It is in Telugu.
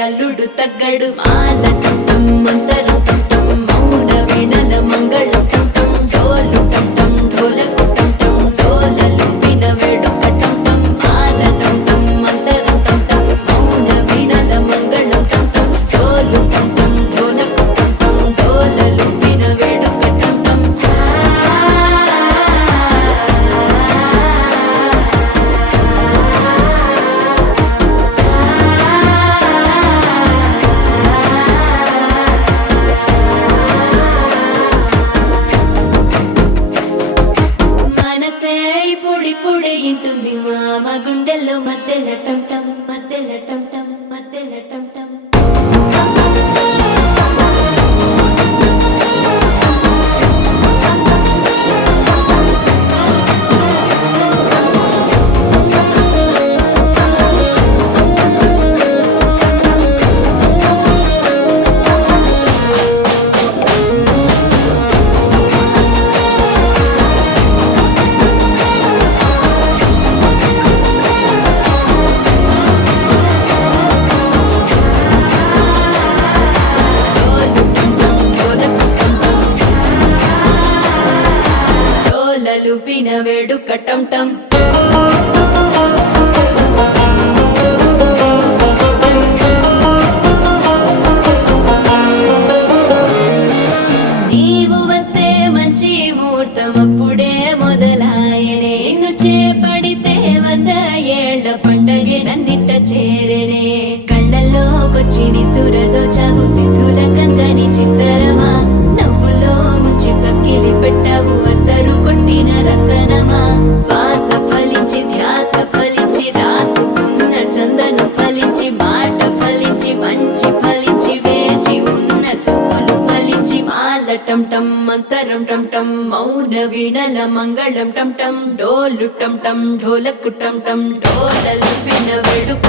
అల్లుడు తగ్గడు మాల టం మంతరం టం మౌన వీణల మంగళం టం డోలు టం ఢోలకు టం డోలలు విన వేడుక టం మాల టం మంతరం టం మౌన వీణల మంగళం టం డోలు టం ఢోలకు టం డోలలు విన వేడుక టం పొడి ఇంటుంది మామ గుండెల్లో మధ్యల టం టం మధ్యల టం టం మధ్యల టం టం లూపిన వేడుక టం టం నీవు వస్తే మంచి ముహూర్తం అప్పుడే మొదలాయనే నిన్ను చేపడితే 100 ఏళ్ల పండగే నన్నిట్ట చేరనే కళ్ళల్లోకొచ్చి నిద్దురదో చావు సిద్ధుల కందని చిత్తరమా నవ్వులో ముంచి చక్కిలి పెట్టావు అత్తరు కొట్టిన రతనమా శ్వాస ఫలించి ధ్యాస ఫలించి రాసుకున్న చందను ఫలించి మాట ఫలించి మంచి ఫలించి వేచి ఉన్న చూపులు ఫలించి మాల టం టం మంతరం టం టం మౌన వీణల మంగళం టం టం డోలు టం టం ఢోలకు టం టం డోలలు విన వేడుక